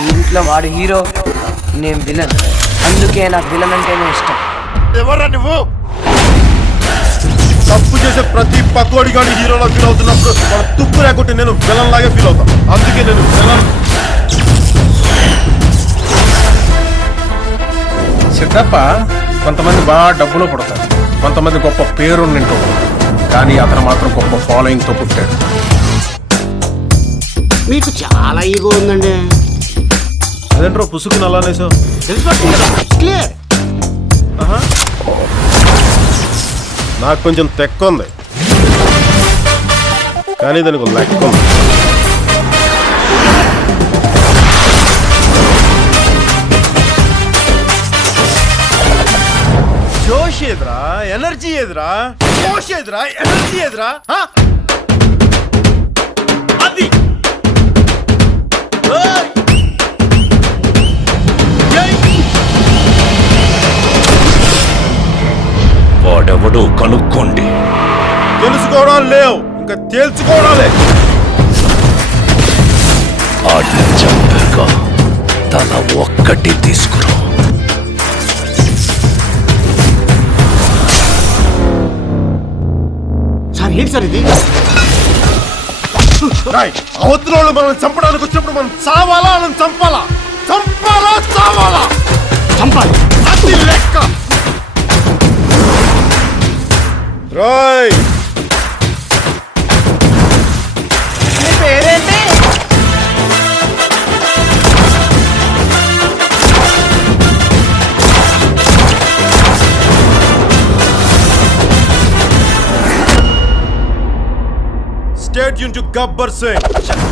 ఈ ఇంట్లో వాడు హీరో, నేను విలన్. అందుకే నాకు విలన్ అంటేనే ఇష్టం. ఎవరా నువ్వు? తప్పు చేసే ప్రతి పకోడి గాని హీరోలా ఫీల్ అవుతున్నప్పుడు మన తుప్పు లేకుంటే నేను విలన్ లాగే ఫీల్ అవుతాను. అందుకే నేను విలన్. సిద్ధప్ప కొంతమంది బాగా డబ్బులో పుడతారు, కొంతమంది గొప్ప పేరు నింటూ, కానీ అతను మాత్రం గొప్ప ఫాలోయింగ్తో పుట్టాడు. మీకు చాలా ఈగో ఉందండి. అదేంట్రో పుసుకుని అలానేసో క్లియర్. నాకు కొంచెం తెక్క ఉంది, కానీ దానికి లెక్క ఉంది. జోష్ ఎదురా, ఎనర్జీ ఎదురా, జోష్ ఎదురా, ఎనర్జీ ఎదురా. అది వాడెవడో కనుక్కోండి. తెలుసుకోవడం లేవు, ఇంకా తేల్చుకోవడాలే. ఆడిని చంపాక తల ఒక్కటి తీసుకురా. సార్ ఏంటి సార్ ఇది? అవతల వాళ్ళు మనం చంపడానికి వచ్చినప్పుడు మనం చావాలా, మనం చంపాలా? చంపాలా, చావాలా? చంపాలి. అది లెక్క. రాయ్ నీ పేరేంటి? Stay tuned to Gabbar Singh.